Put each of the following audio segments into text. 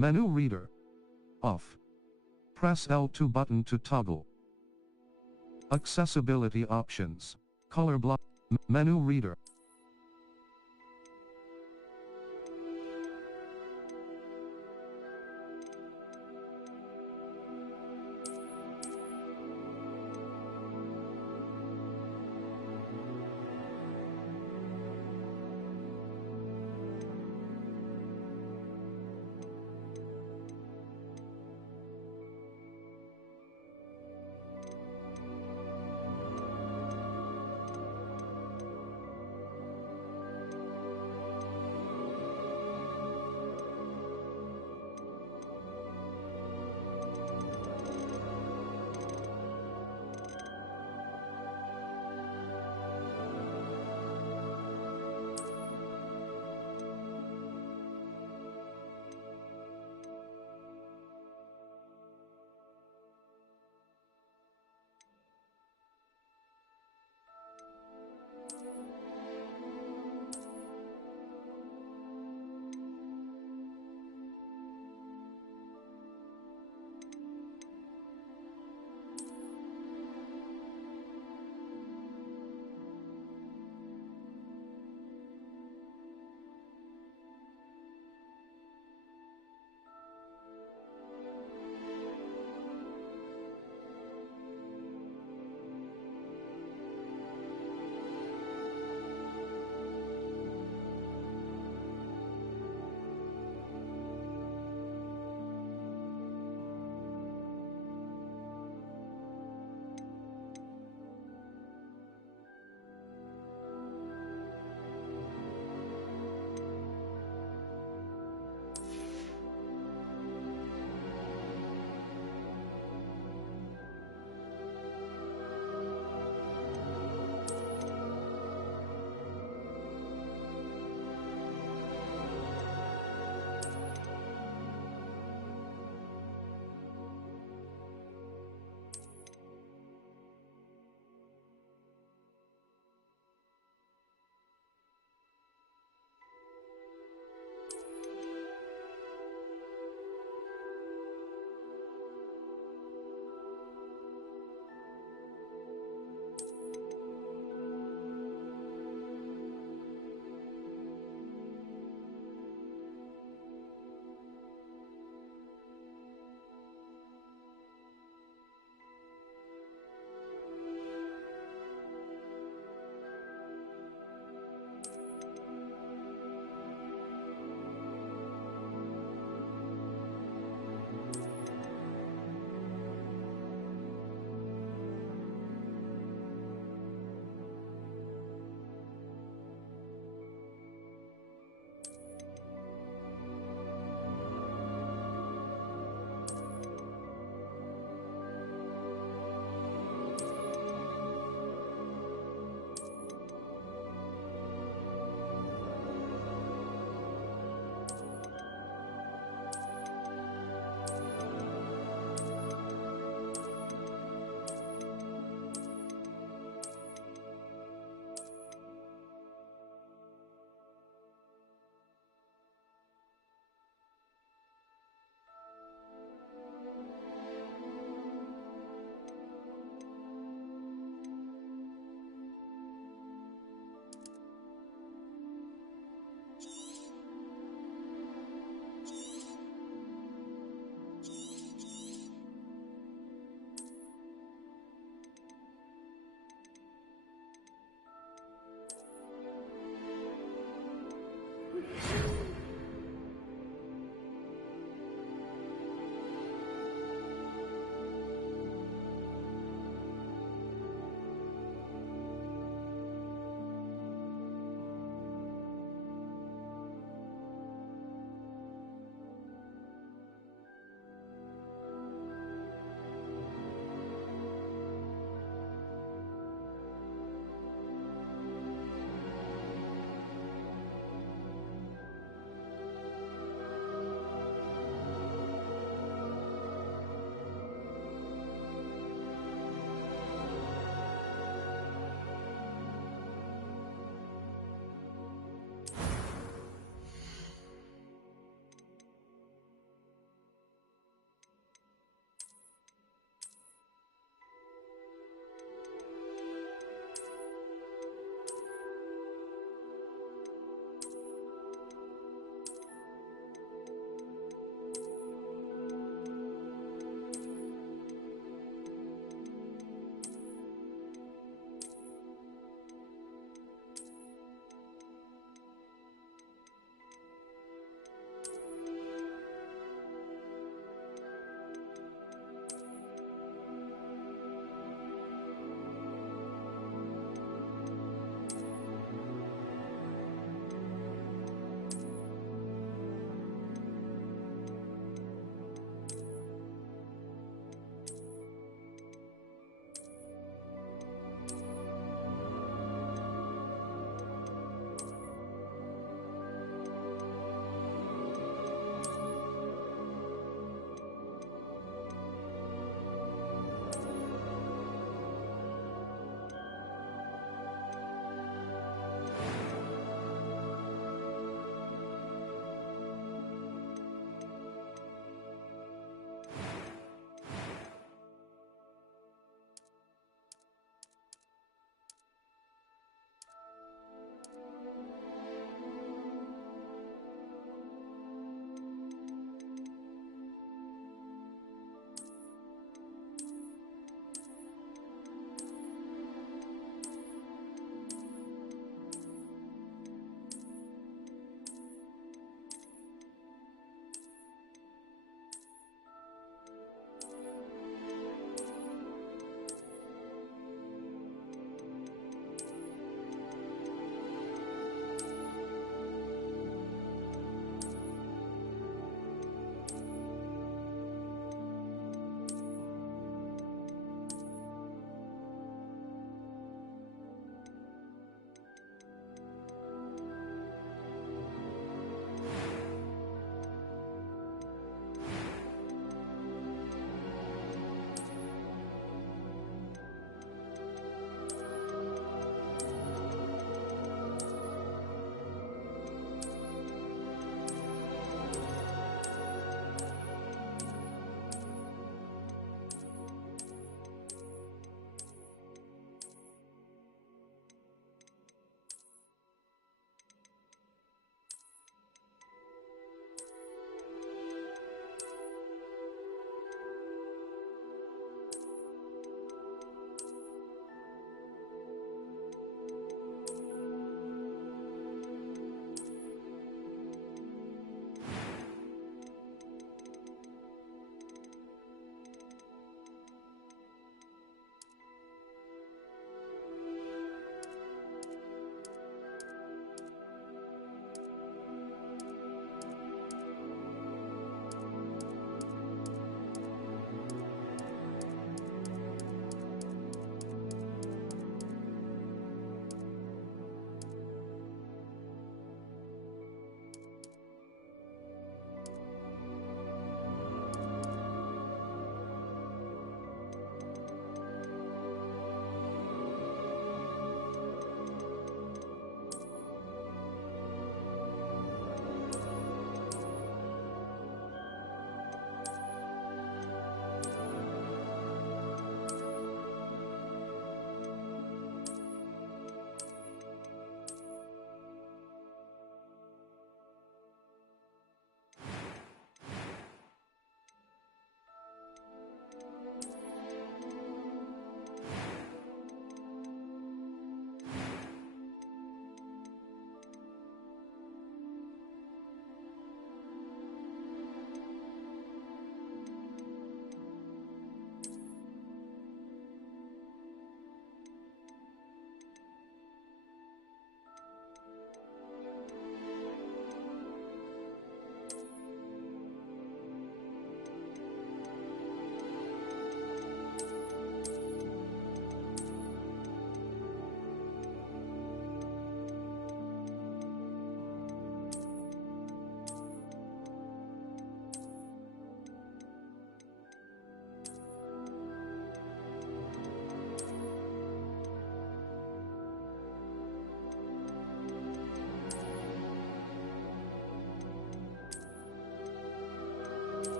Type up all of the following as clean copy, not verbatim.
Menu reader. Off. Press L2 button to toggle. Accessibility options. Color block. Menu reader.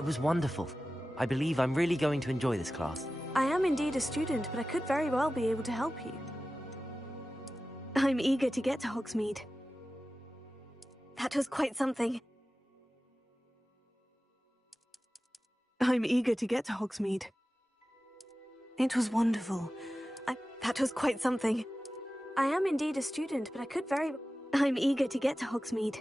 It was wonderful. I believe I'm really going to enjoy this class. I am indeed a student, but I could very well be able to help you. I'm eager to get to Hogsmeade. That was quite something. I'm eager to get to Hogsmeade. It was wonderful. That was quite something. I am indeed a student, but I could very... I'm eager to get to Hogsmeade.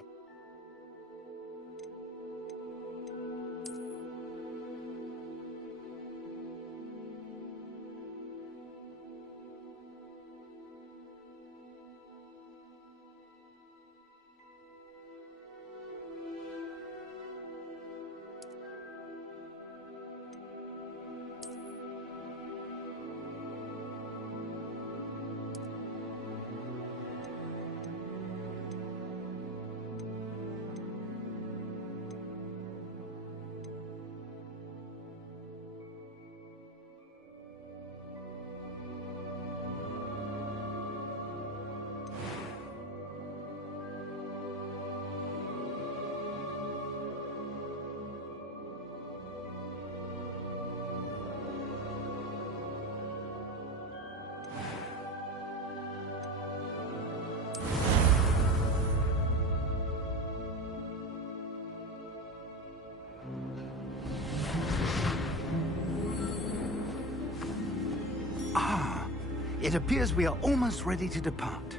It appears we are almost ready to depart.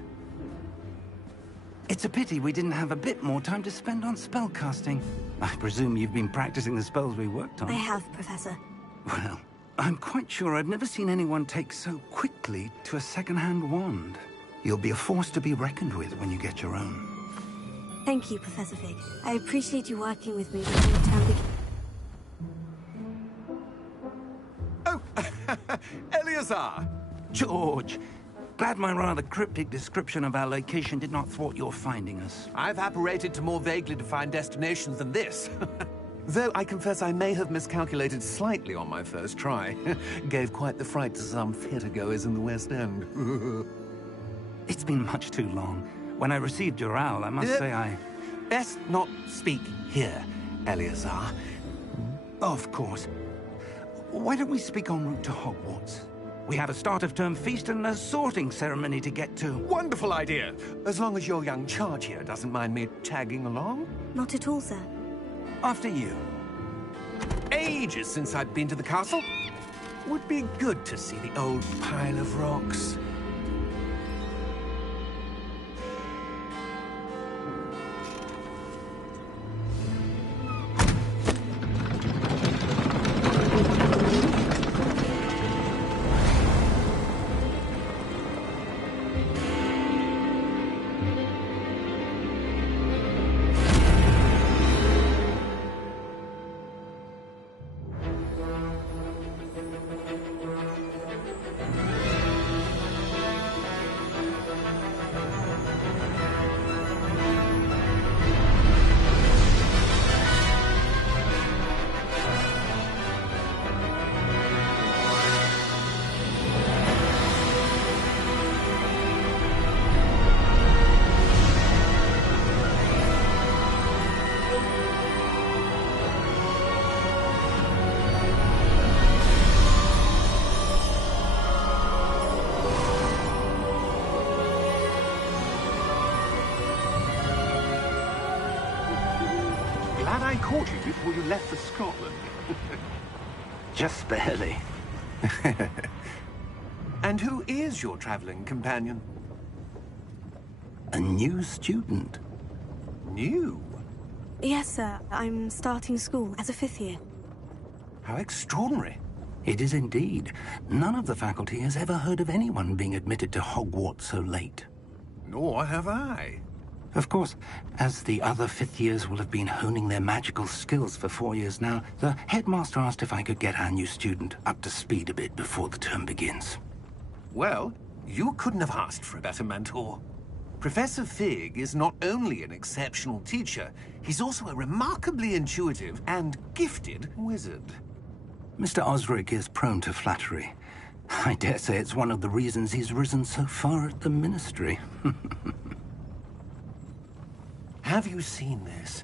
It's a pity we didn't have a bit more time to spend on spellcasting. I presume you've been practicing the spells we worked on. I have, Professor. Well, I'm quite sure I've never seen anyone take so quickly to a second-hand wand. You'll be a force to be reckoned with when you get your own. Thank you, Professor Fig. I appreciate you working with me before the term begins. Oh, Eleazar! George! Glad my rather cryptic description of our location did not thwart your finding us. I've apparated to more vaguely defined destinations than this. Though I confess I may have miscalculated slightly on my first try. Gave quite the fright to some theatergoers in the West End. It's been much too long. When I received your owl, I must say I... Best not speak here, Eleazar. Of course. Why don't we speak en route to Hogwarts? We have a start-of-term feast and a sorting ceremony to get to. Wonderful idea! As long as your young charge here doesn't mind me tagging along. Not at all, sir. After you. Ages since I've been to the castle. Would be good to see the old pile of rocks. Glad I caught you before you left for Scotland. Just barely. And who is your traveling companion? A new student. New? Yes, sir. I'm starting school as a 5th year. How extraordinary. It is indeed. None of the faculty has ever heard of anyone being admitted to Hogwarts so late. Nor have I. Of course, as the other 5th years will have been honing their magical skills for 4 years now, the headmaster asked if I could get our new student up to speed a bit before the term begins. Well, you couldn't have asked for a better mentor. Professor Fig is not only an exceptional teacher, he's also a remarkably intuitive and gifted wizard. Mr. Osric is prone to flattery. I dare say it's one of the reasons he's risen so far at the Ministry. Have you seen this?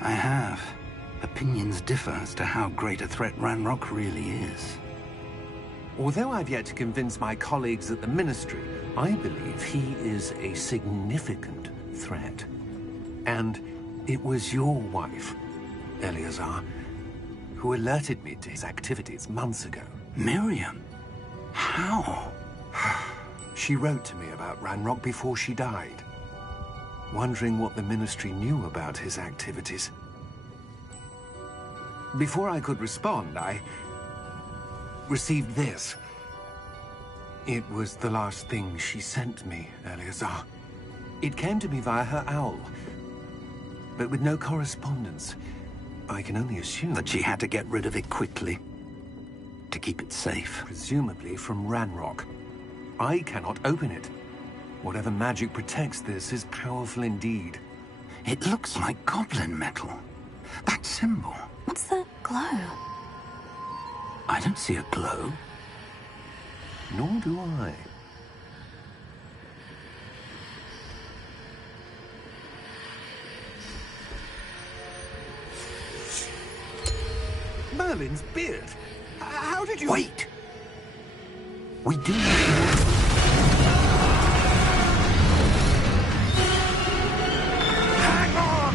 I have. Opinions differ as to how great a threat Ranrock really is. Although I've yet to convince my colleagues at the Ministry, I believe he is a significant threat. And it was your wife, Eleazar, who alerted me to his activities months ago. Miriam? How? She wrote to me about Ranrock before she died, wondering what the Ministry knew about his activities. Before I could respond, I received this. It was the last thing she sent me, Eleazar. It came to me via her owl, but with no correspondence. I can only assume That she had to get rid of it quickly, to keep it safe. presumably from Ranrock. I cannot open it. Whatever magic protects this is powerful indeed. It looks like goblin metal. That symbol. What's that glow? I don't see a glow. Nor do I. Merlin's beard. How did you... Wait! We do need to... Hang on!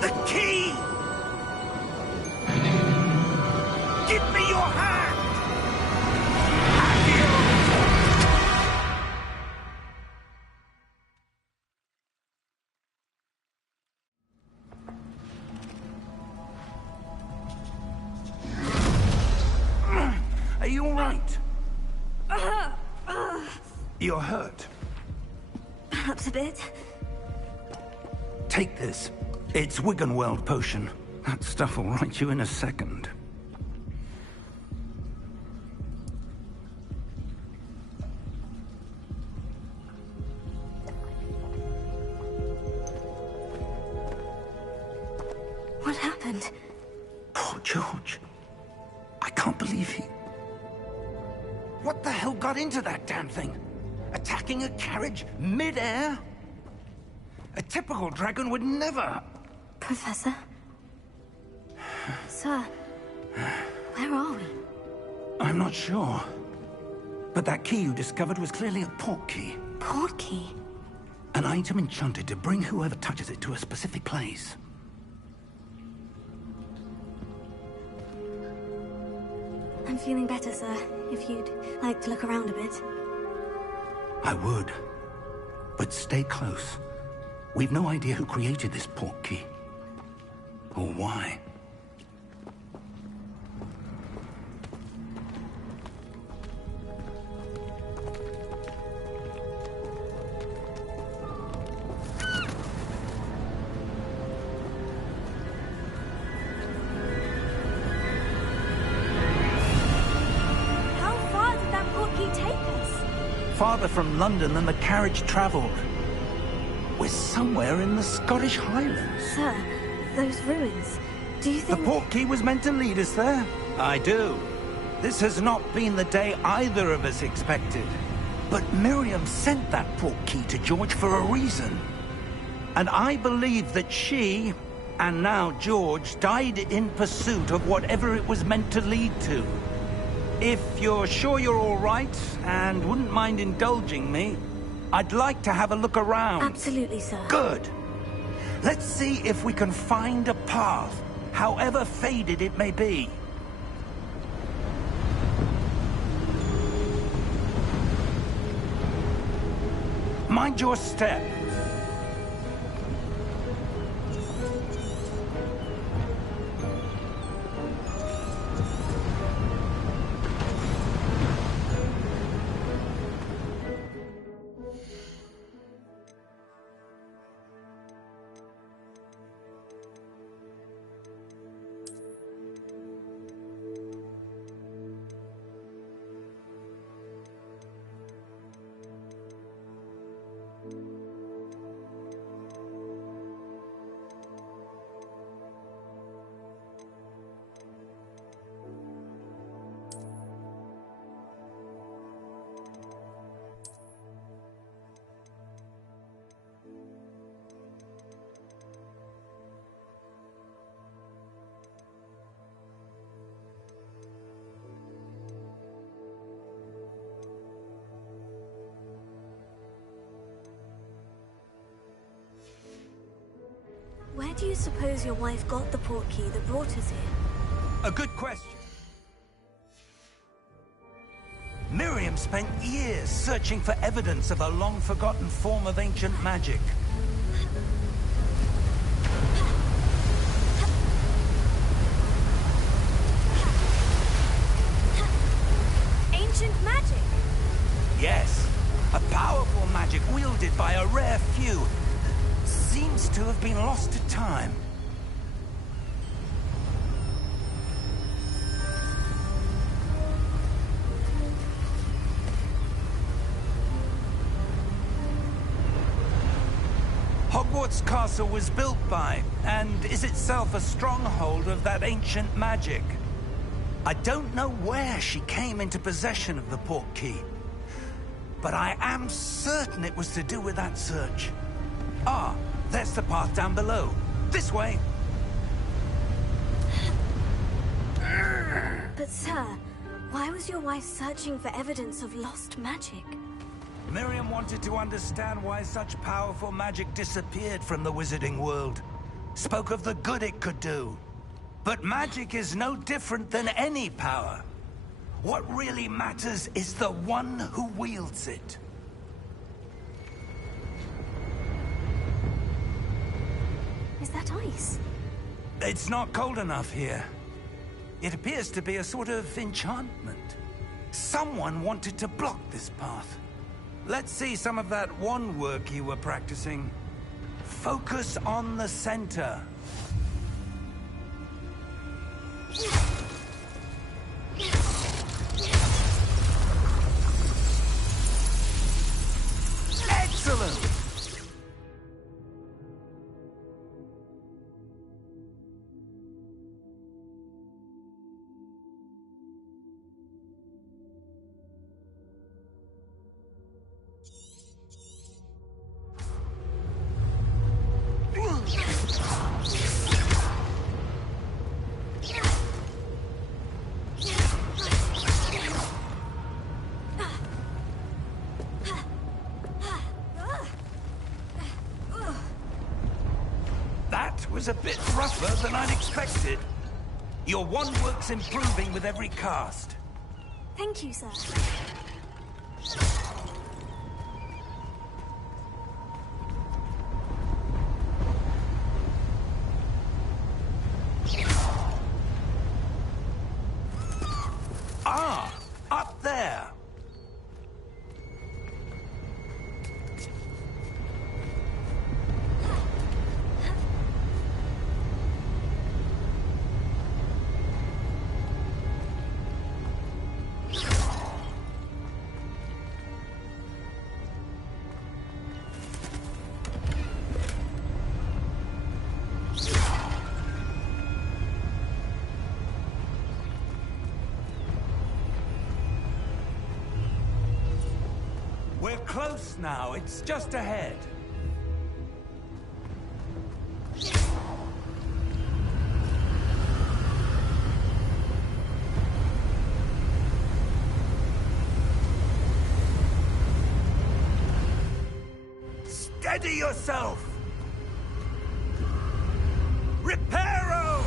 The key! Give me your hand! Are you all right? You're hurt. Perhaps a bit. Take this. It's Wiggenweld potion. That stuff will right you in a second. What happened? Poor George. I can't believe he... What the hell got into that damn thing? Attacking a carriage mid-air? A typical dragon would never... Professor? Sir, where are we? I'm not sure. But that key you discovered was clearly a port key. Port key? An item enchanted to bring whoever touches it to a specific place. I'm feeling better, sir. If you'd like to look around a bit. I would. But stay close. We've no idea who created this port key. Or why. How far did that port key take us? Farther from London than the carriage traveled. We're somewhere in the Scottish Highlands. Sir, those ruins. Do you The think... port key was meant to lead us there? I do. This has not been the day either of us expected. But Miriam sent that port key to George for a reason. And I believe that she, and now George, died in pursuit of whatever it was meant to lead to. If you're sure you're all right, and wouldn't mind indulging me, I'd like to have a look around. Absolutely, sir. Good. Let's see if we can find a path, however faded it may be. Mind your step. Where do you suppose your wife got the portkey that brought us here? A good question. Miriam spent years searching for evidence of a long-forgotten form of ancient magic. Ancient magic? Yes, a powerful magic wielded by a rare few. Seems to have been lost to time. Hogwarts Castle was built by, and is itself a stronghold of that ancient magic. I don't know where she came into possession of the portkey, but I am certain it was to do with that search. Ah, there's the path down below. This way. But sir, why was your wife searching for evidence of lost magic? Miriam wanted to understand why such powerful magic disappeared from the wizarding world. Spoke of the good it could do. But magic is no different than any power. What really matters is the one who wields it. Is that ice? It's not cold enough here. It appears to be a sort of enchantment. Someone wanted to block this path. Let's see some of that wand work you were practicing. Focus on the center. Excellent! That was a bit rougher than I'd expected. Your wand work's improving with every cast. Thank you, sir. Ah, up there. We're close now. It's just ahead. Steady yourself! Reparo!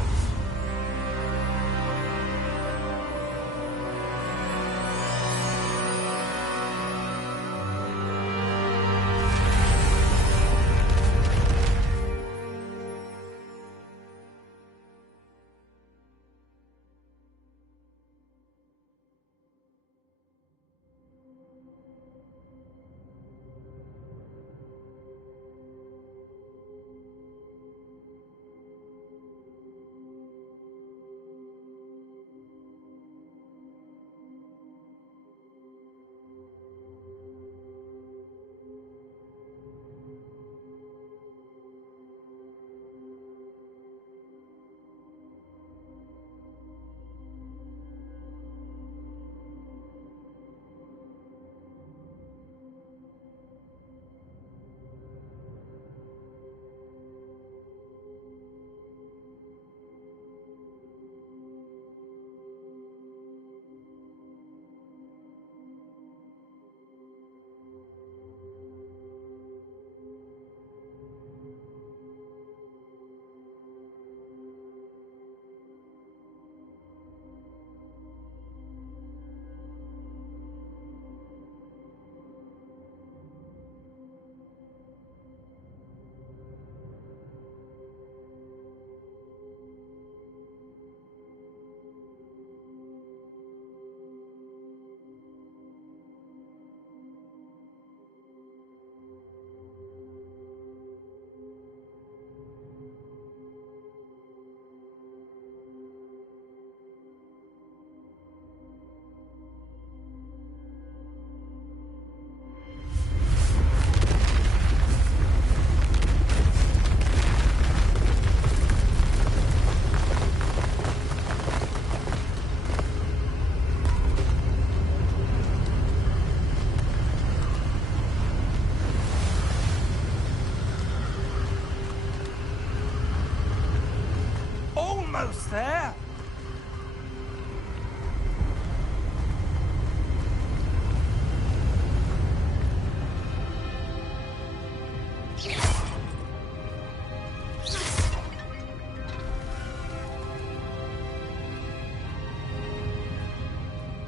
Almost there.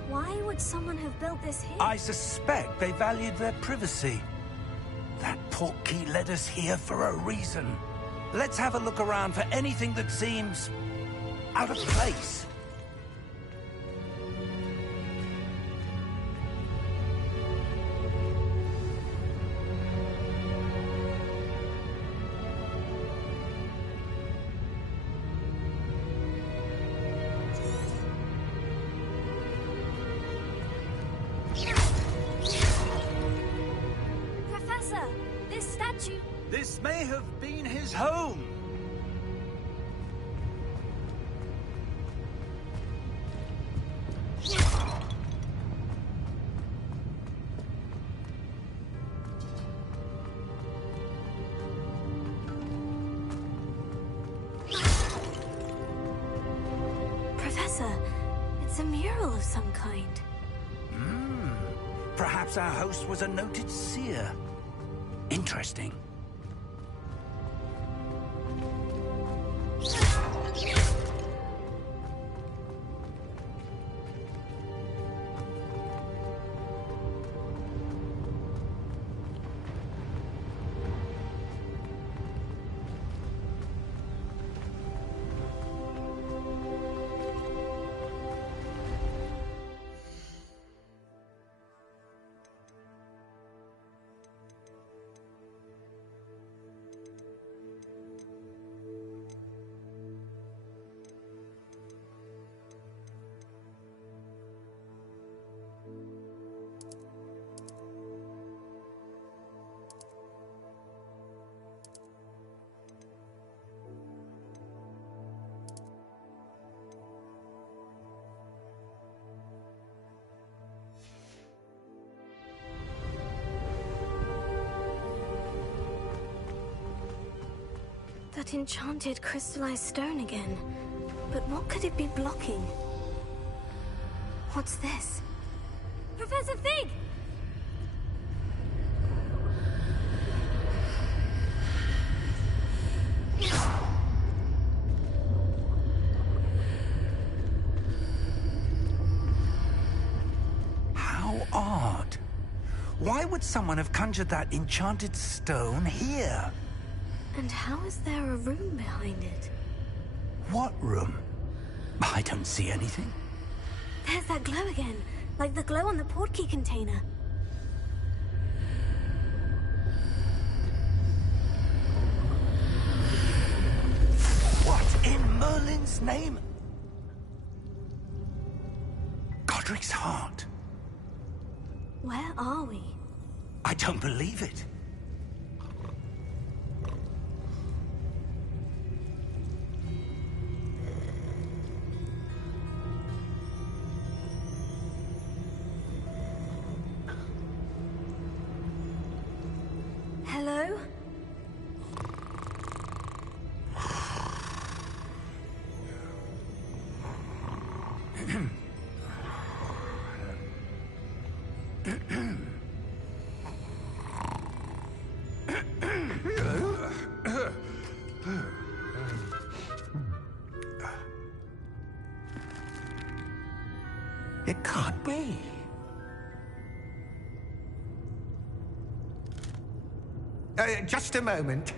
Why would someone have built this here? I suspect they valued their privacy. That portkey led us here for a reason. Let's have a look around for anything that seems out of place. Professor, this statue... This may have been his home. Professor, it's a mural of some kind. Perhaps our host was a noted seer. Interesting. That enchanted crystallized stone again. But what could it be blocking? What's this? Professor Fig! How odd. Why would someone have conjured that enchanted stone here? And how is there a room behind it? What room? I don't see anything. There's that glow again, like the glow on the portkey container. What in Merlin's name? Godric's heart. Where are we? I don't believe it. Hello? It can't be. Just a moment.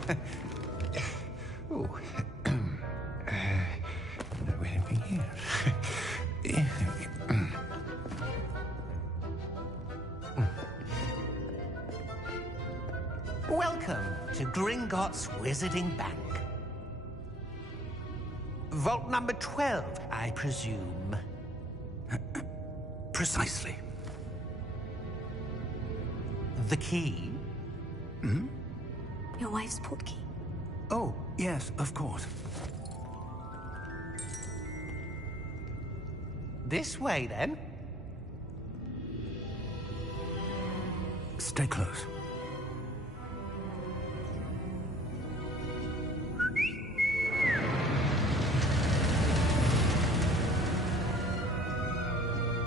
Oh. Anything here? Welcome to Gringotts Wizarding Bank. Vault number 12, I presume. Precisely. The key? Your wife's portkey. Oh, yes, of course. This way, then. Stay close.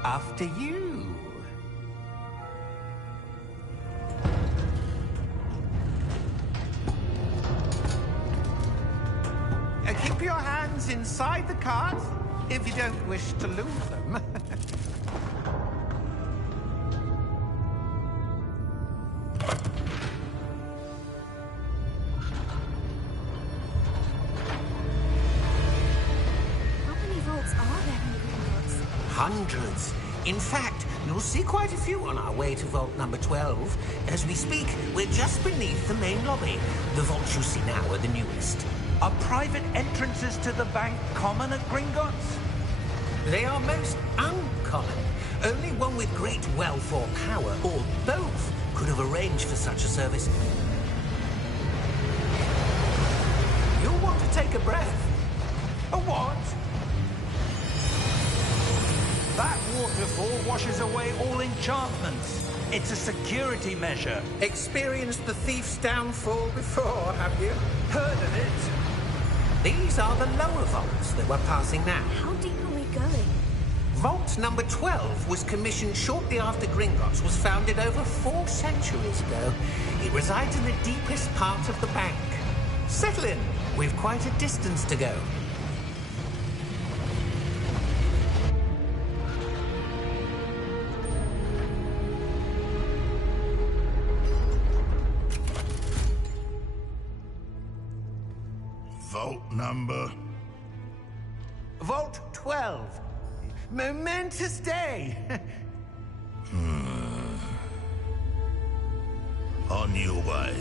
After you. Keep your hands inside the cart if you don't wish to lose them. Hundreds. In fact, you'll see quite a few on our way to Vault number 12. As we speak, we're just beneath the main lobby. The vaults you see now are the newest. Are private entrances to the bank common at Gringotts? They are most uncommon. Only one with great wealth or power, or both, could have arranged for such a service. You'll want to take a breath. A what? That waterfall washes away all enchantments. It's a security measure. Experienced the thief's downfall before, have you? Heard of it? These are the lower vaults that we're passing now. How deep are we going? Vault number 12 was commissioned shortly after Gringotts was founded over 4 centuries ago. It resides in the deepest part of the bank. Settle in. We've quite a distance to go. Vault number? Vault 12. Momentous day. On your way.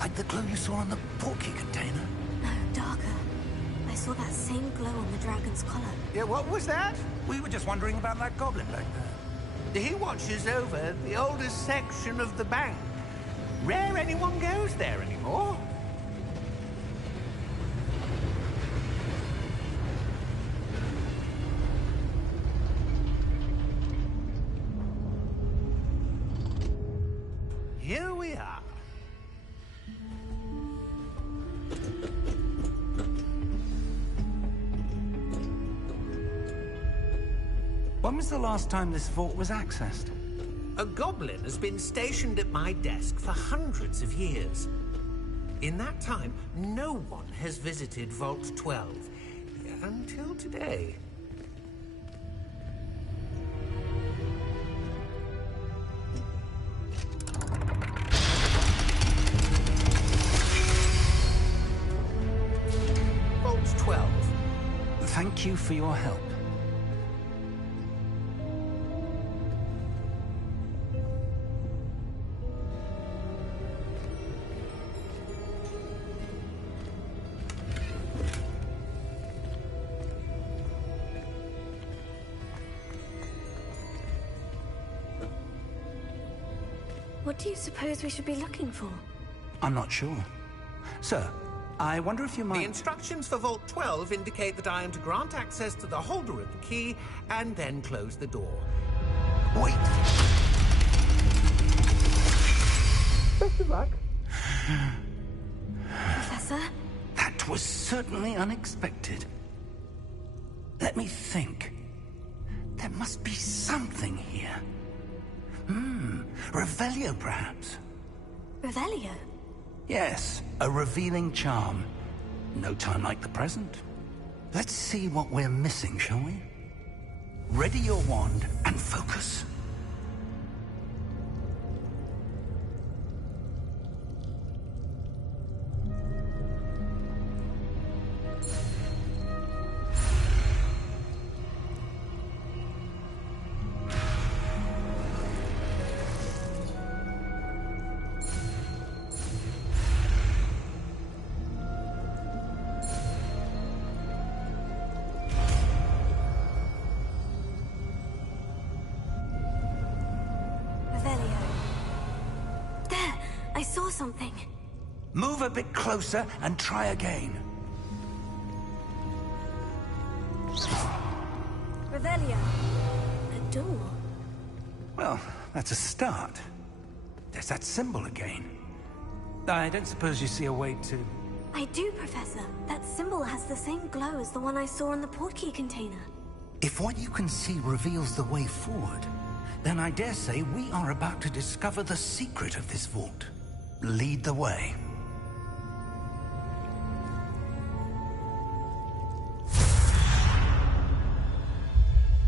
Like the glow you saw on the portkey container? No, darker. I saw that same glow on the dragon's collar. Yeah, what was that? We were just wondering about that goblin back there. He watches over the oldest section of the bank. Rare anyone goes there anymore. Here we are. When was the last time this vault was accessed? A goblin has been stationed at my desk for hundreds of years. In that time, no one has visited Vault 12. Until today. Vault 12. Thank you for your help. What do you suppose we should be looking for? I'm not sure. Sir, I wonder if you might... The instructions for Vault 12 indicate that I am to grant access to the holder of the key and then close the door. Wait! Best of luck. Professor? That was certainly unexpected. Let me think. There must be something here. Revelio, perhaps? Revelio? Yes, a revealing charm. No time like the present. Let's see what we're missing, shall we? Ready your wand and focus. Revelio. There! I saw something. Move a bit closer and try again. Revelio. A door. Well, that's a start. There's that symbol again. I don't suppose you see a way to... I do, Professor. That symbol has the same glow as the one I saw in the portkey container. If what you can see reveals the way forward, then I dare say we are about to discover the secret of this vault. Lead the way.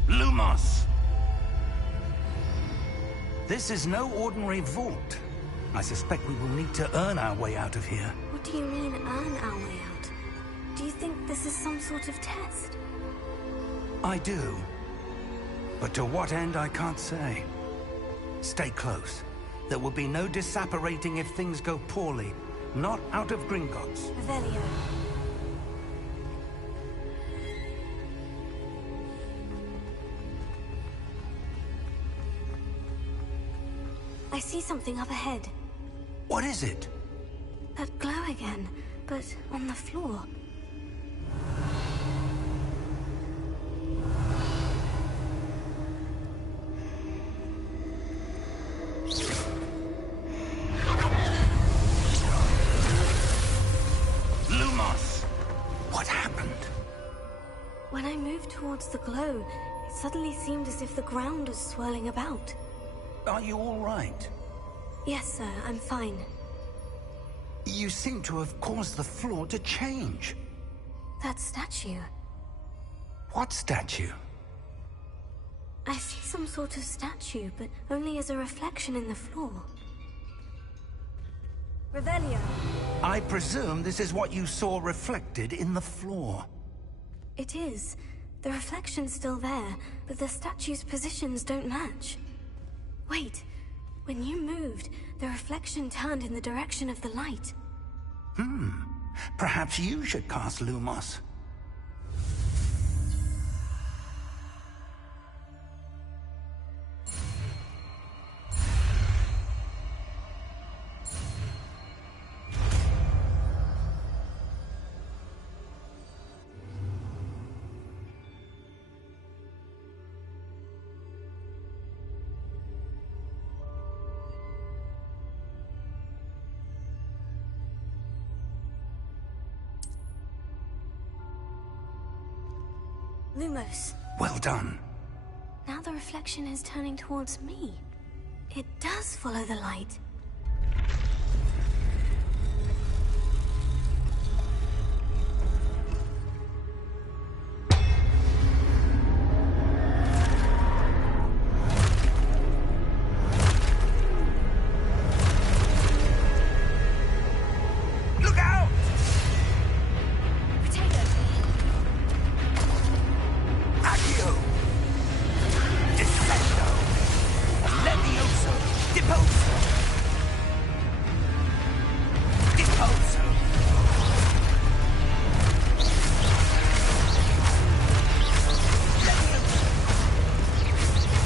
Lumos! This is no ordinary vault. I suspect we will need to earn our way out of here. What do you mean, earn our way out? Do you think this is some sort of test? I do. But to what end, I can't say. Stay close. There will be no disapparating if things go poorly. Not out of Gringotts. Revelio. I see something up ahead. What is it? That glow again, but on the floor. Lumos! What happened? When I moved towards the glow, it suddenly seemed as if the ground was swirling about. Are you all right? Yes, sir, I'm fine. You seem to have caused the floor to change. That statue. What statue? I see some sort of statue, but only as a reflection in the floor. Revelio. I presume this is what you saw reflected in the floor. It is. The reflection's still there, but the statue's positions don't match. Wait. When you moved, the reflection turned in the direction of the light. Perhaps you should cast Lumos. Lumos. Well done. Now the reflection is turning towards me. It does follow the light. Look out! Accio! Descendo! Levioso! Deposo! Deposo! Levioso!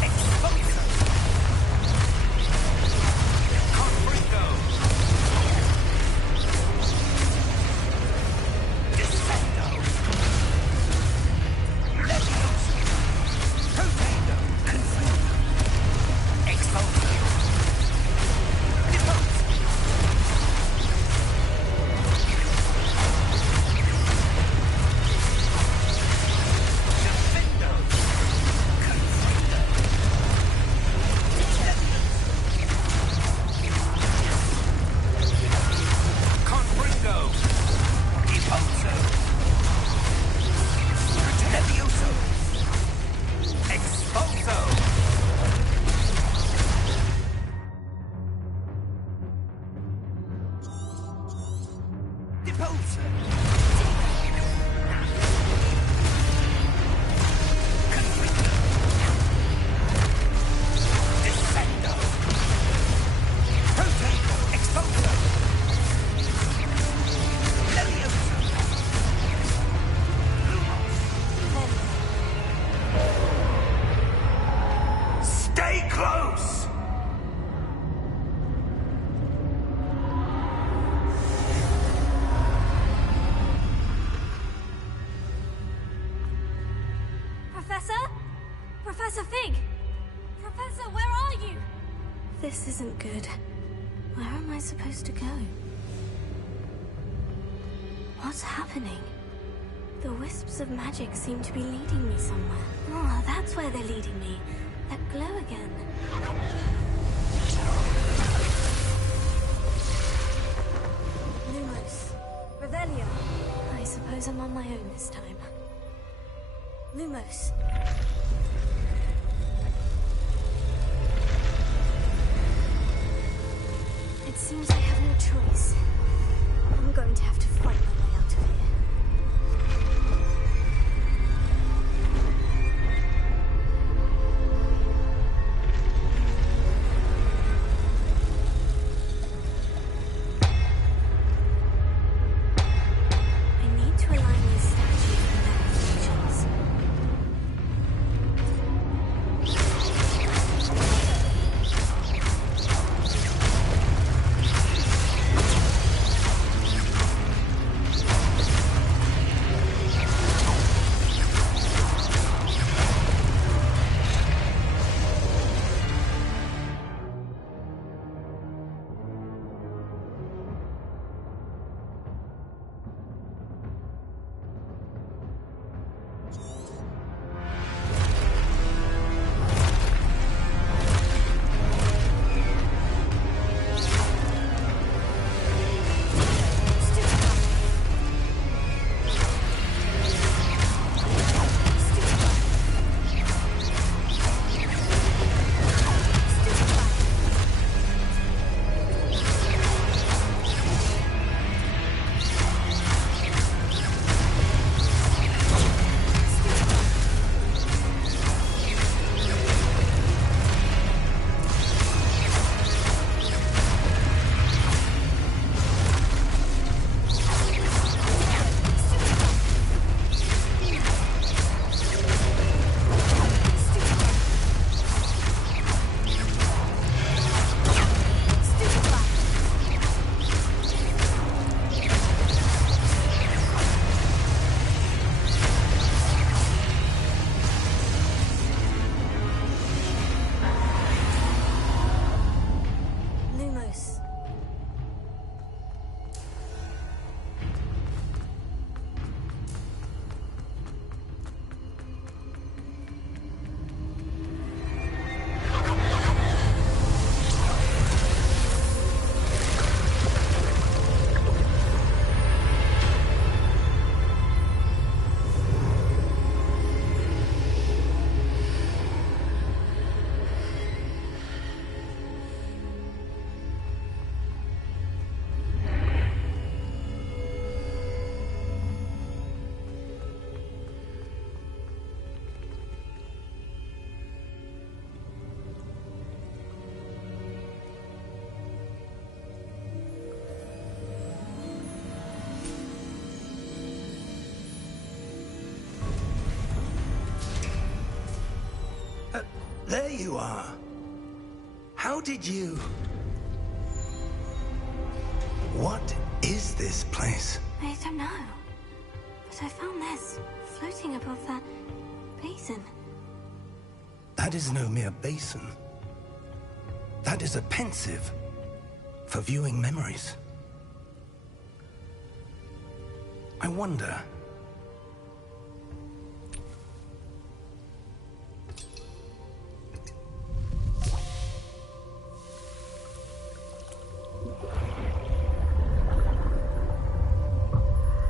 Exposo! Confringo! Descendo! Levioso! Protendo! Confringo! Exposo! Deposo! Defendo! Confringo! Confringo! Deposo! Levioso! Exposo! Deposo! Confringo! Descendo! Protego! Exposo! Levioso! Stay close! Fig! Professor, where are you? This isn't good. Where am I supposed to go? What's happening? The wisps of magic seem to be leading me somewhere. Oh, that's where they're leading me. That glow again. Lumos. Revelio. I suppose I'm on my own this time. Lumos. It seems I have no choice. I'm going to have to fight my way out of here. I need to align these statues with their reflections. Lumos. There you are. How did you... What is this place? I don't know. But I found this floating above that basin. That is no mere basin. That is a pensive for viewing memories. I wonder...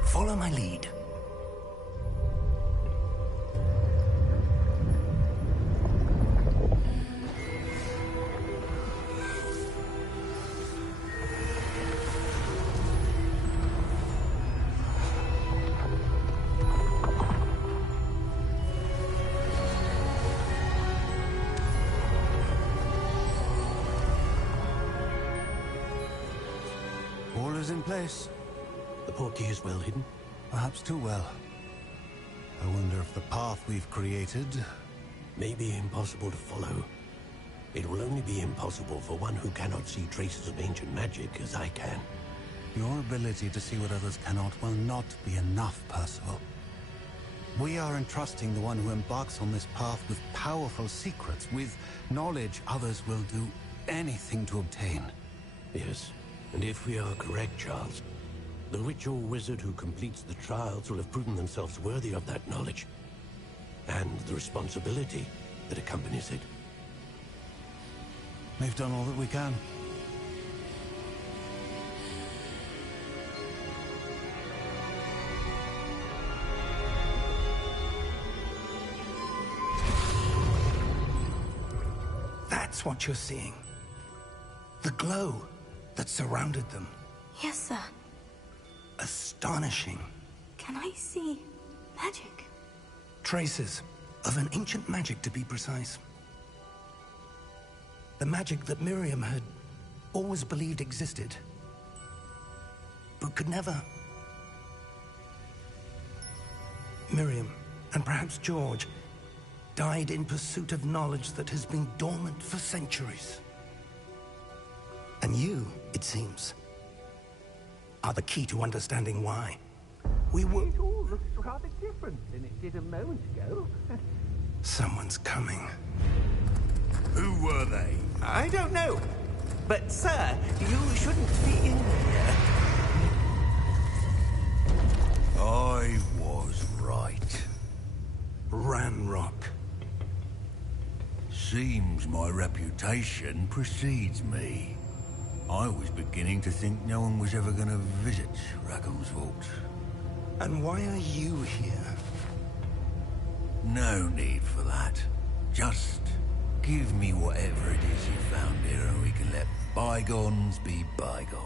Follow my lead. All is in place. The portkey is well hidden. Perhaps too well. I wonder if the path we've created... May be impossible to follow. It will only be impossible for one who cannot see traces of ancient magic as I can. Your ability to see what others cannot will not be enough, Percival. We are entrusting the one who embarks on this path with powerful secrets, with knowledge others will do anything to obtain. Yes, and if we are correct, Charles, the ritual wizard who completes the trials will have proven themselves worthy of that knowledge, and the responsibility that accompanies it. We've done all that we can. That's what you're seeing. The glow that surrounded them. Yes, sir. Astonishing. Can I see magic? Traces of an ancient magic, to be precise. The magic that Miriam had always believed existed, but could never. Miriam, and perhaps George, died in pursuit of knowledge that has been dormant for centuries. And you, it seems, are the key to understanding why. We were... It all looks rather different than it did a moment ago. Someone's coming. Who were they? I don't know. But, sir, you shouldn't be in here. I was right. Ranrock. Seems my reputation precedes me. I was beginning to think no one was ever going to visit Rackham's Vault. And why are you here? No need for that. Just give me whatever it is you found here and we can let bygones be bygones.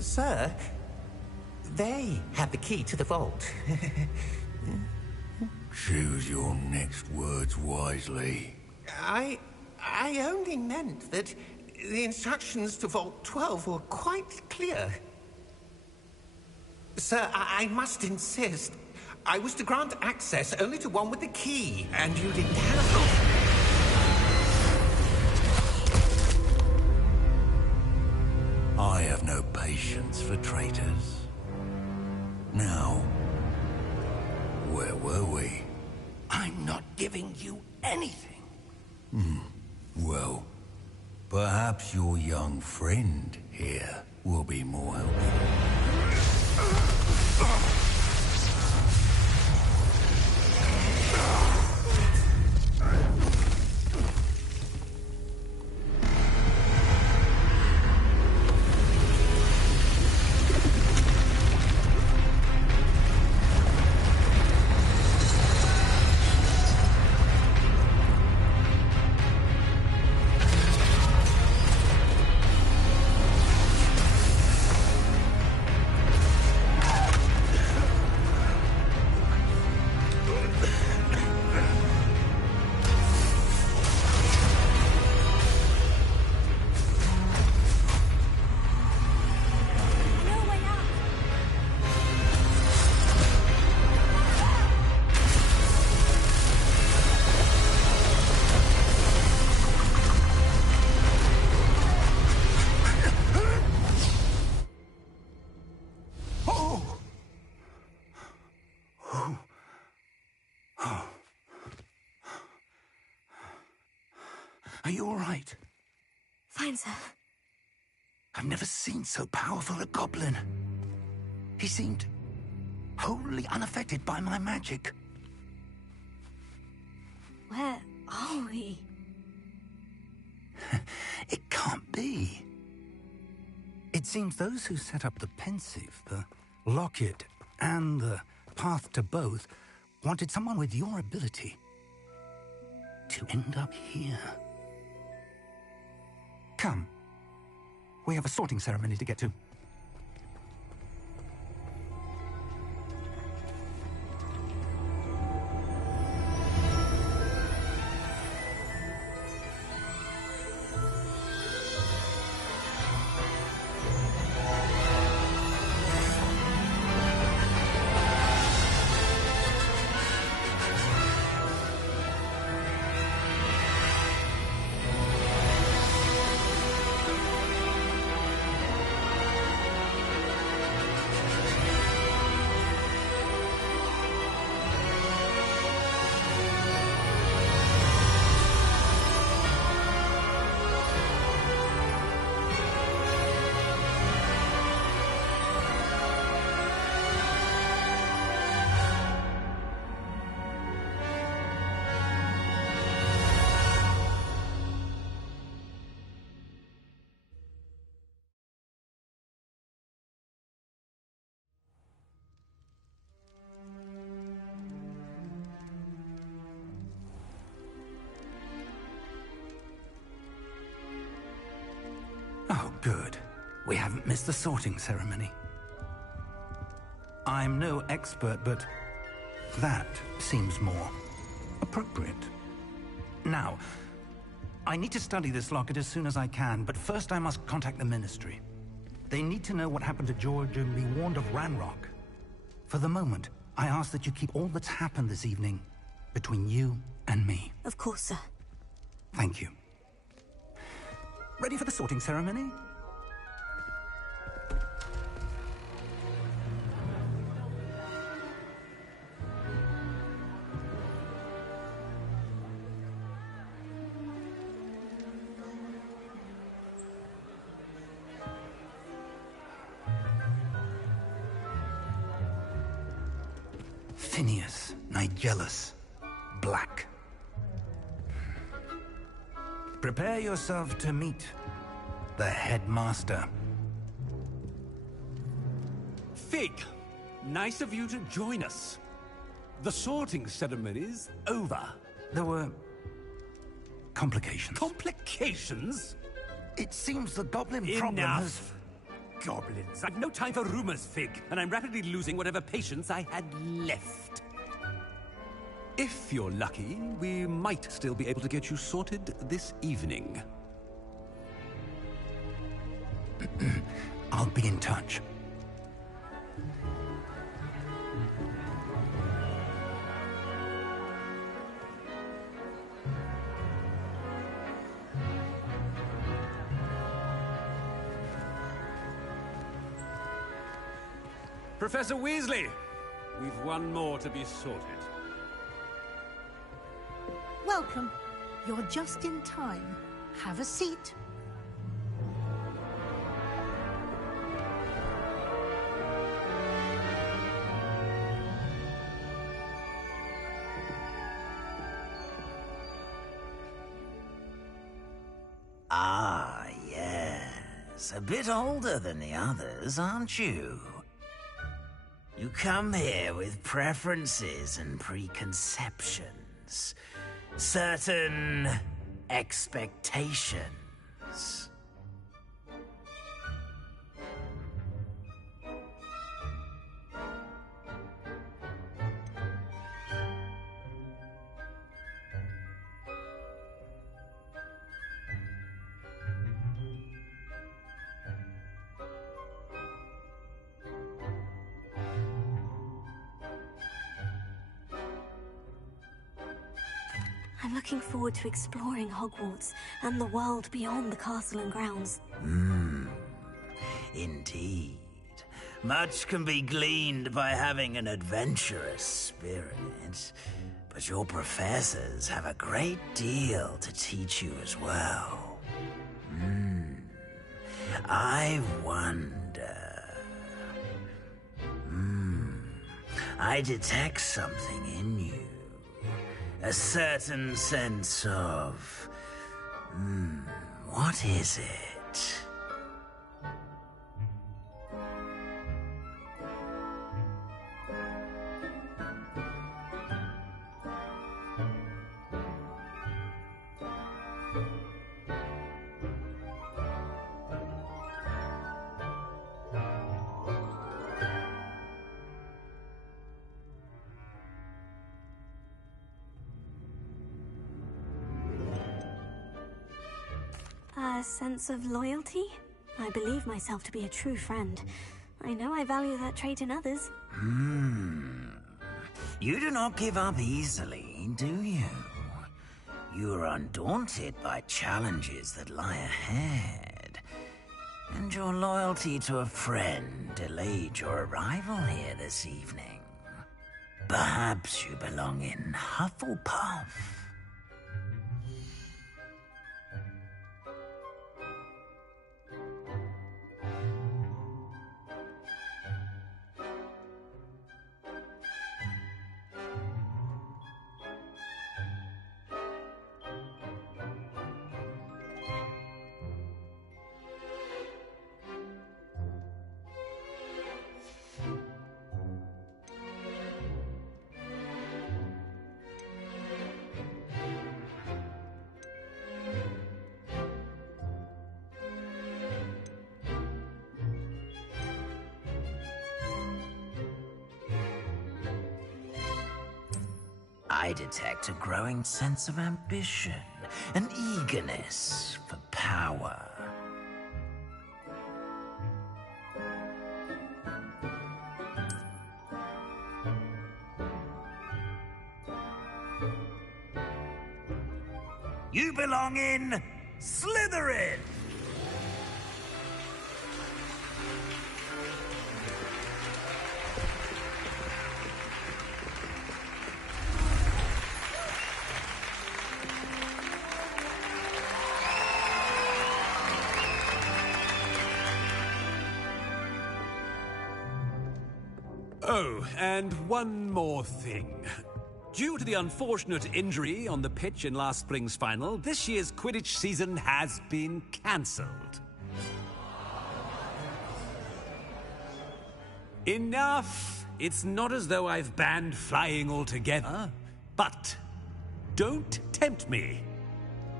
Sir, they have the key to the vault. Choose your next words wisely. I only meant that the instructions to Vault 12 were quite clear. Sir, I must insist. I was to grant access only to one with the key, and you didn't have... I have no patience for traitors. Now, where were we? I'm not giving you anything. Well, perhaps your young friend here will be more helpful. No way out. Are you all right? Fine, sir. I've never seen so powerful a goblin. He seemed wholly unaffected by my magic. Where are we? It can't be. It seems those who set up the Pensieve, the Locket, and the Path to Both wanted someone with your ability to end up here. Come. We have a sorting ceremony to get to. Oh, good. We haven't missed the sorting ceremony. I'm no expert, but that seems more appropriate. Now, I need to study this locket as soon as I can, but first I must contact the Ministry. They need to know what happened to George and be warned of Ranrock. For the moment, I ask that you keep all that's happened this evening between you and me. Of course, sir. Thank you. Ready for the sorting ceremony? Phineas Nigellus Black. Prepare yourself to meet the headmaster. Fig, nice of you to join us. The sorting ceremony's over. There were complications. Complications? It seems the goblin problem has... Goblins. I've no time for rumors, Fig, and I'm rapidly losing whatever patience I had left. If you're lucky, we might still be able to get you sorted this evening. I'll be in touch. Professor Weasley, we've one more to be sorted. Welcome. You're just in time. Have a seat. Ah, yes. A bit older than the others, aren't you? You come here with preferences and preconceptions. Certain expectations. I'm looking forward to exploring Hogwarts and the world beyond the castle and grounds. Indeed. Much can be gleaned by having an adventurous spirit, but your professors have a great deal to teach you as well. I wonder... I detect something in you. A certain sense of... what is it? A sense of loyalty? I believe myself to be a true friend. I know I value that trait in others. You do not give up easily, do you? You are undaunted by challenges that lie ahead. And your loyalty to a friend delayed your arrival here this evening. Perhaps you belong in Hufflepuff. I detect a growing sense of ambition, an eagerness for power. You belong in Slytherin! Oh, and one more thing. Due to the unfortunate injury on the pitch in last spring's final, this year's Quidditch season has been cancelled. Enough! It's not as though I've banned flying altogether. But don't tempt me.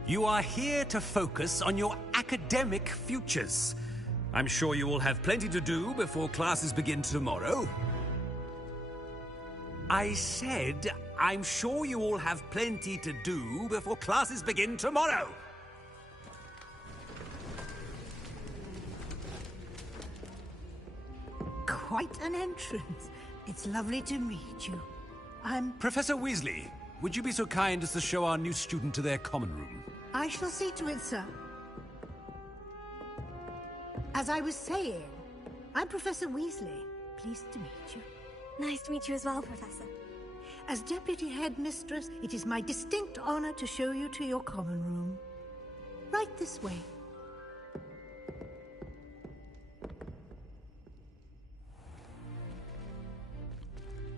You are here to focus on your academic futures. I'm sure you will have plenty to do before classes begin tomorrow. I said, I'm sure you all have plenty to do before classes begin tomorrow. Quite an entrance. It's lovely to meet you. I'm... Professor Weasley, would you be so kind as to show our new student to their common room? I shall see to it, sir. As I was saying, I'm Professor Weasley. Pleased to meet you. Nice to meet you as well, Professor. As Deputy Headmistress, it is my distinct honor to show you to your common room. Right this way.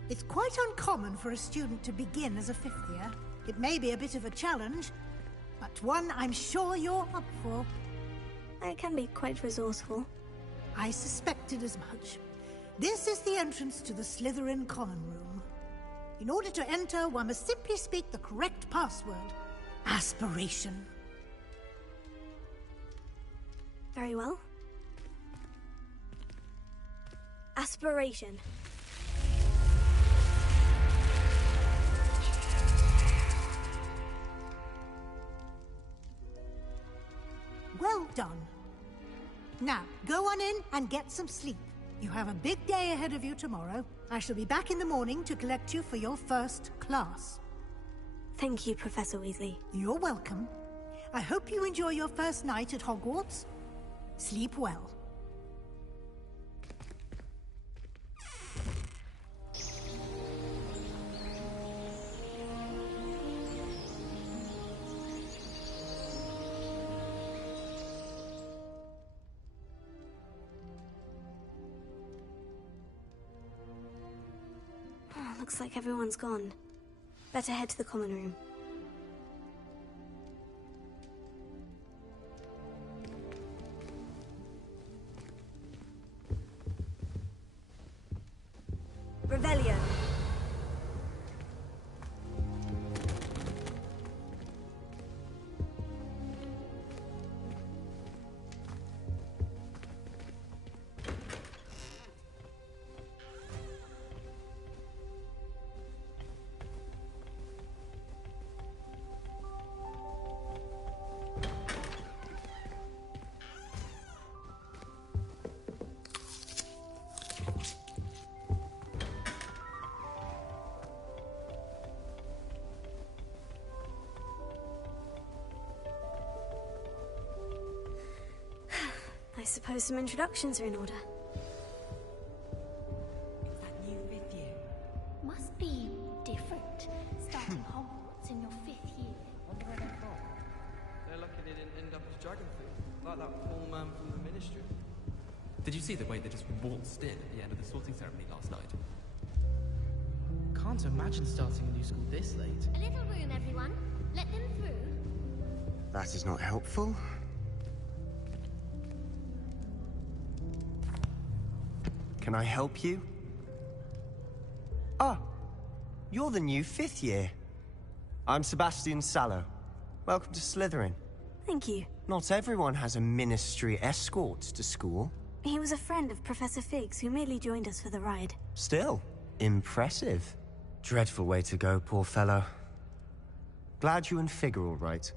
It's quite uncommon for a student to begin as a fifth year. It may be a bit of a challenge, but one I'm sure you're up for. I can be quite resourceful. I suspected as much. This is the entrance to the Slytherin common room. In order to enter, one must simply speak the correct password. Aspiration. Very well. Aspiration. Well done. Now, go on in and get some sleep. You have a big day ahead of you tomorrow. I shall be back in the morning to collect you for your first class. Thank you, Professor Weasley. You're welcome. I hope you enjoy your first night at Hogwarts. Sleep well. Looks like everyone's gone. Better head to the common room. Revelio. I suppose some introductions are in order. That new fifth year must be different. Starting Hogwarts in your fifth year. Wonder where they're from. They're lucky they didn't end up as dragon food, like that poor man from the Ministry. Did you see the way they just waltzed in at the end of the sorting ceremony last night? Can't imagine starting a new school this late. A little room, everyone. Let them through. That is not helpful. Can I help you? Ah, you're the new fifth year. I'm Sebastian Sallow. Welcome to Slytherin. Thank you. Not everyone has a ministry escort to school. He was a friend of Professor Fig's who merely joined us for the ride. Still, impressive. Dreadful way to go, poor fellow. Glad you and Fig are all right.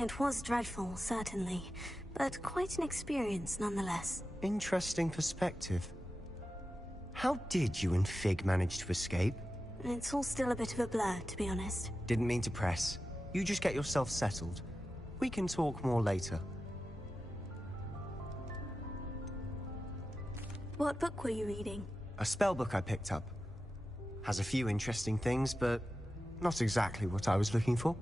It was dreadful, certainly, but quite an experience nonetheless. Interesting perspective. How did you and Fig manage to escape? It's all still a bit of a blur, to be honest. Didn't mean to press. You just get yourself settled. We can talk more later. What book were you reading? A spell book I picked up. Has a few interesting things, but not exactly what I was looking for.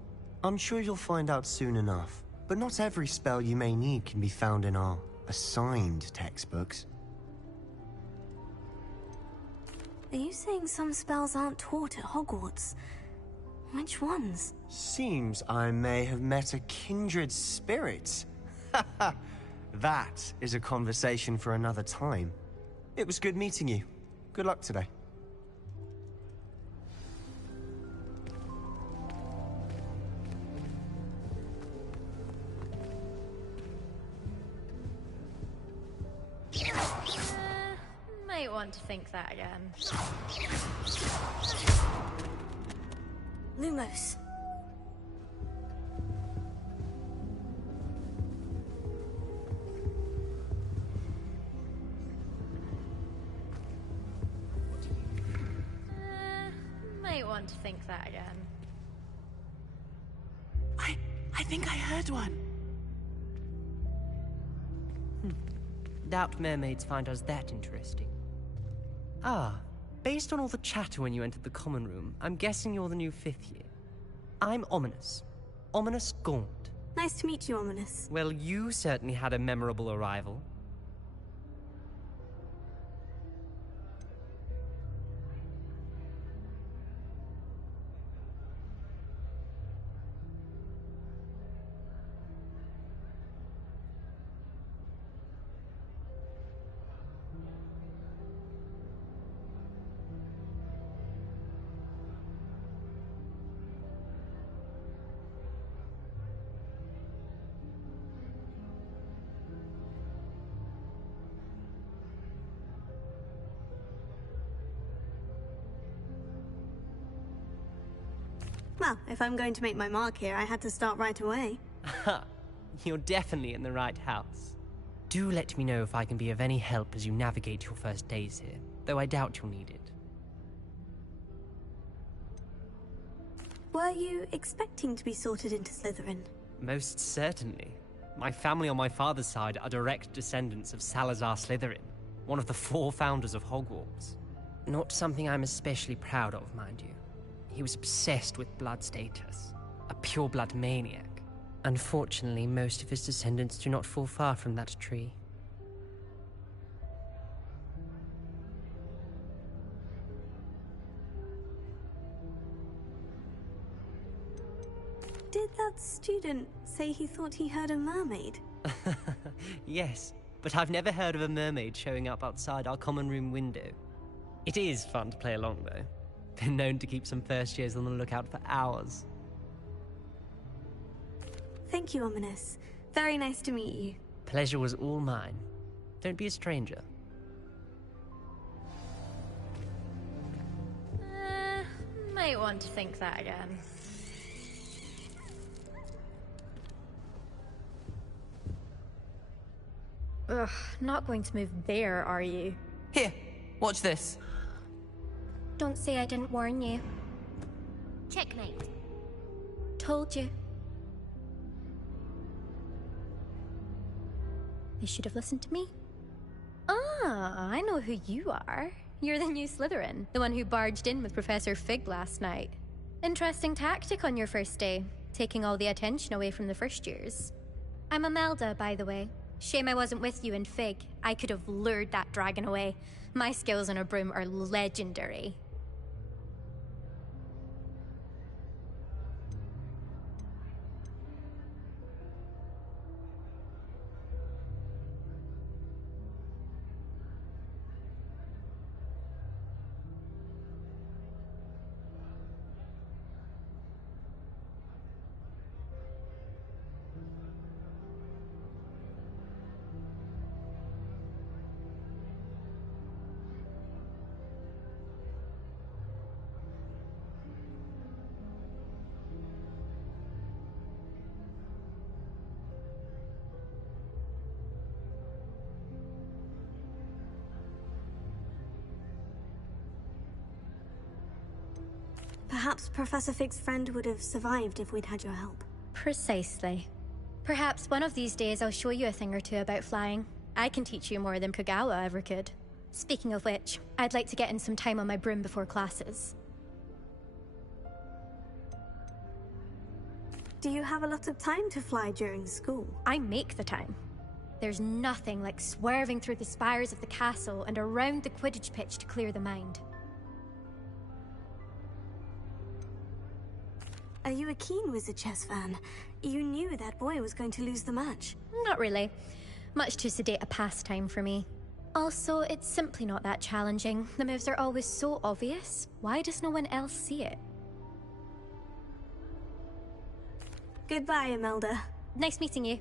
I'm sure you'll find out soon enough. But not every spell you may need can be found in our assigned textbooks. Are you saying some spells aren't taught at Hogwarts? Which ones? Seems I may have met a kindred spirit. That is a conversation for another time. It was good meeting you. Good luck today. Might want to think that again. Lumos. Might want to think that again. I think I heard one. Doubt mermaids find us that interesting. Ah, based on all the chatter when you entered the common room, I'm guessing you're the new 5th year. I'm Ominis. Ominis Gaunt. Nice to meet you, Ominis. Well, you certainly had a memorable arrival. Well, if I'm going to make my mark here, I had to start right away. Ha! You're definitely in the right house. Do let me know if I can be of any help as you navigate your first days here, though I doubt you'll need it. Were you expecting to be sorted into Slytherin? Most certainly. My family on my father's side are direct descendants of Salazar Slytherin, one of the 4 founders of Hogwarts. Not something I'm especially proud of, mind you. He was obsessed with blood status, a pure-blood maniac. Unfortunately, most of his descendants do not fall far from that tree. Did that student say he thought he heard a mermaid? Yes, but I've never heard of a mermaid showing up outside our common room window. It is fun to play along, though. Been known to keep some first years on the lookout for hours. Thank you, Ominis. Very nice to meet you. Pleasure was all mine. Don't be a stranger. Might want to think that again. Ugh, not going to move there, are you? Here, watch this. Don't say I didn't warn you. Checkmate. Told you. They should have listened to me. Ah, I know who you are. You're the new Slytherin, the one who barged in with Professor Fig last night. Interesting tactic on your first day, taking all the attention away from the first years. I'm Imelda, by the way. Shame I wasn't with you and Fig. I could have lured that dragon away. My skills on a broom are legendary. Perhaps Professor Fig's friend would have survived if we'd had your help. Precisely. Perhaps one of these days I'll show you a thing or two about flying. I can teach you more than Kogawa ever could. Speaking of which, I'd like to get in some time on my broom before classes. Do you have a lot of time to fly during school? I make the time. There's nothing like swerving through the spires of the castle and around the Quidditch pitch to clear the mind. Are you a keen Wizard Chess fan? You knew that boy was going to lose the match. Not really. Much too sedate a pastime for me. Also, it's simply not that challenging. The moves are always so obvious. Why does no one else see it? Goodbye, Imelda. Nice meeting you.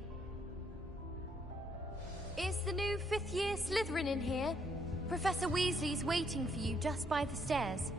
Is the new 5th year Slytherin in here? Professor Weasley's waiting for you just by the stairs.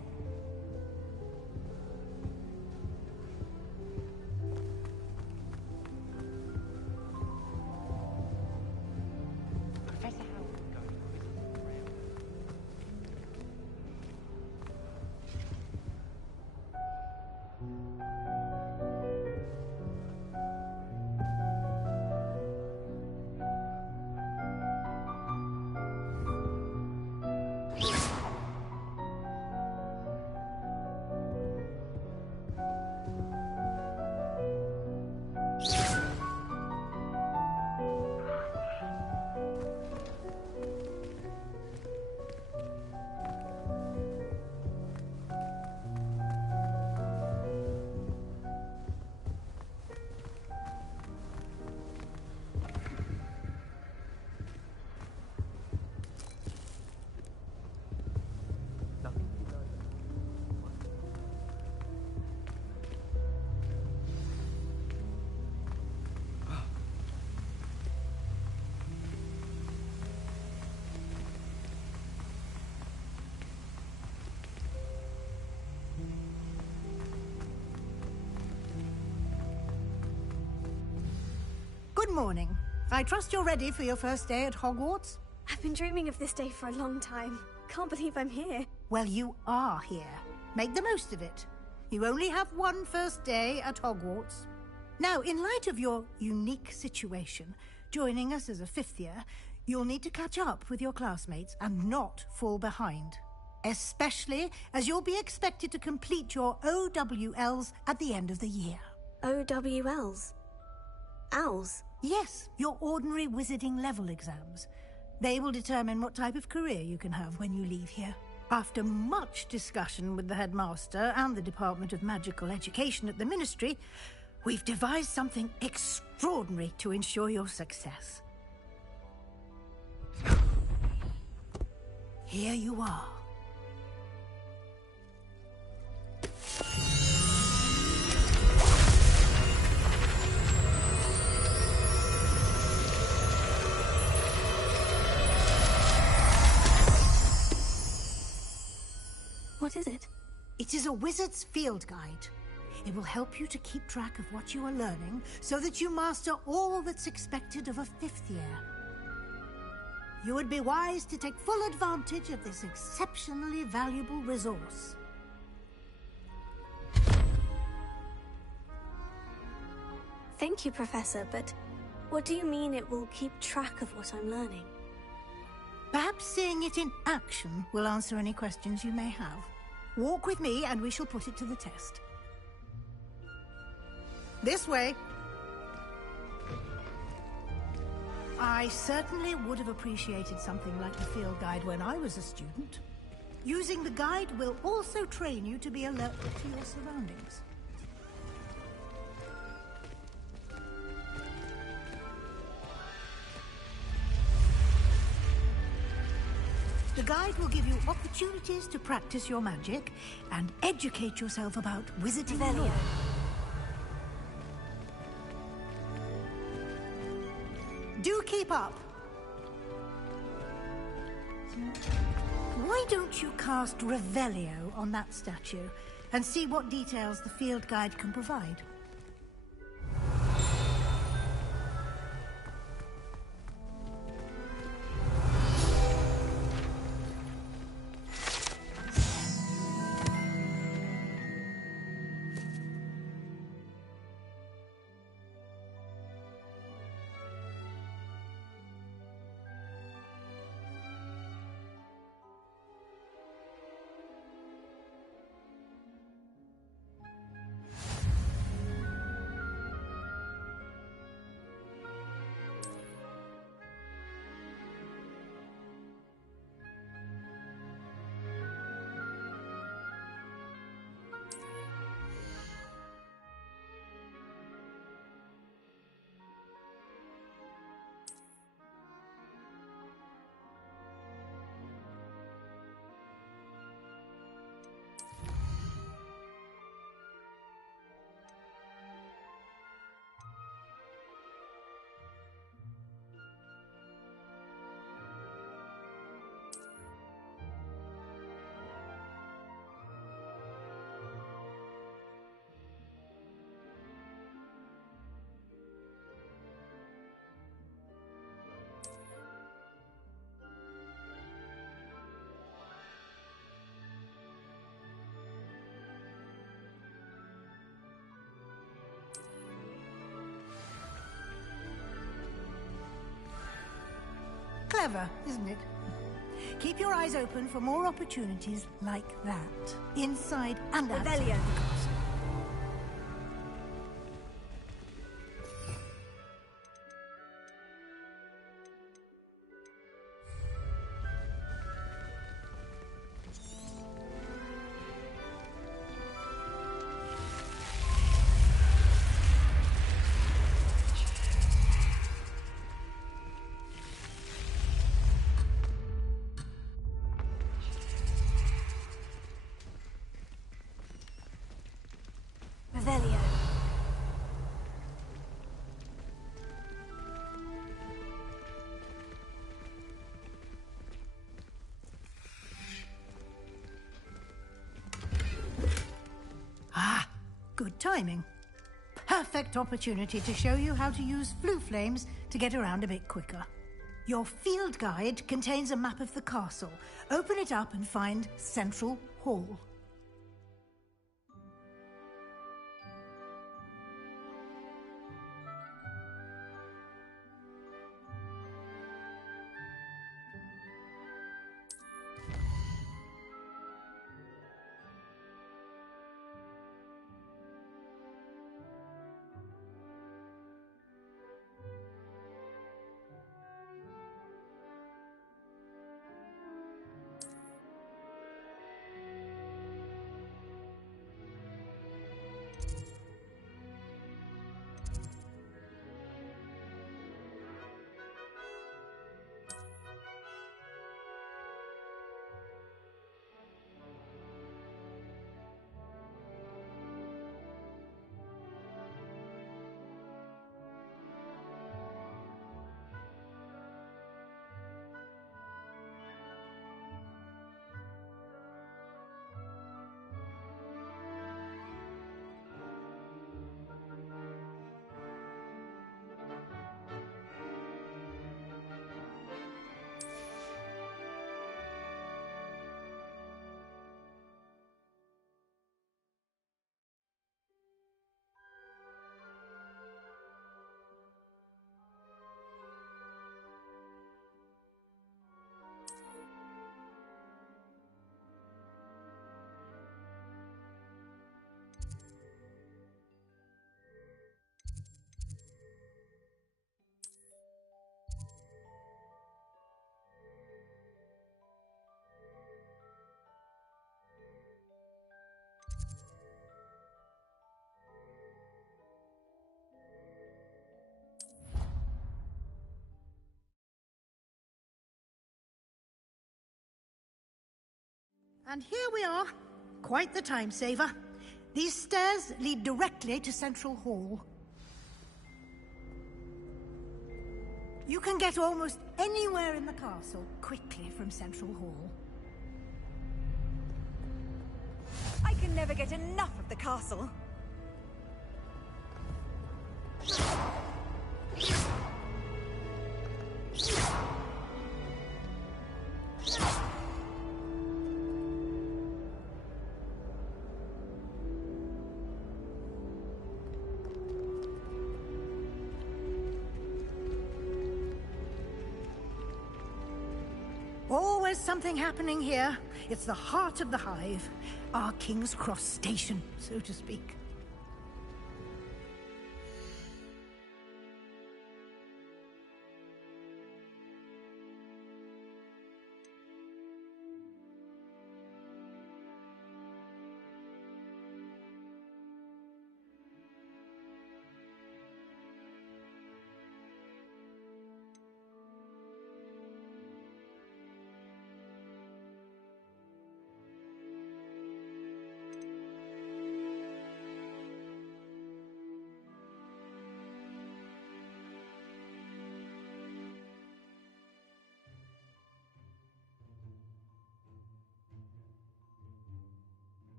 Good morning. I trust you're ready for your first day at Hogwarts? I've been dreaming of this day for a long time. Can't believe I'm here. Well, you are here. Make the most of it. You only have one first day at Hogwarts. Now, in light of your unique situation, joining us as a 5th year, you'll need to catch up with your classmates and not fall behind. Especially as you'll be expected to complete your OWLs at the end of the year. OWLs? Owls? Yes, your ordinary wizarding level exams. They will determine what type of career you can have when you leave here. After much discussion with the headmaster and the Department of Magical Education at the Ministry, we've devised something extraordinary to ensure your success. Here you are. What is it? It is a wizard's field guide. It will help you to keep track of what you are learning so that you master all that's expected of a 5th year. You would be wise to take full advantage of this exceptionally valuable resource. Thank you, Professor, but what do you mean it will keep track of what I'm learning? Perhaps seeing it in action will answer any questions you may have. Walk with me and we shall put it to the test. This way. I certainly would have appreciated something like the field guide when I was a student. Using the guide will also train you to be alert to your surroundings. The guide will give you opportunities to practice your magic and educate yourself about wizarding lore. Do keep up. Why don't you cast Revelio on that statue and see what details the field guide can provide? Clever, isn't it? Keep your eyes open for more opportunities like that, inside and outside the castle. Revelio. Ah, good timing. Perfect opportunity to show you how to use flue flames to get around a bit quicker. Your field guide contains a map of the castle. Open it up and find Central Hall. And here we are. Quite the time saver. These stairs lead directly to Central Hall. You can get almost anywhere in the castle quickly from Central Hall. I can never get enough of the castle. Always something happening here. It's the heart of the Hive. Our King's Cross station, so to speak.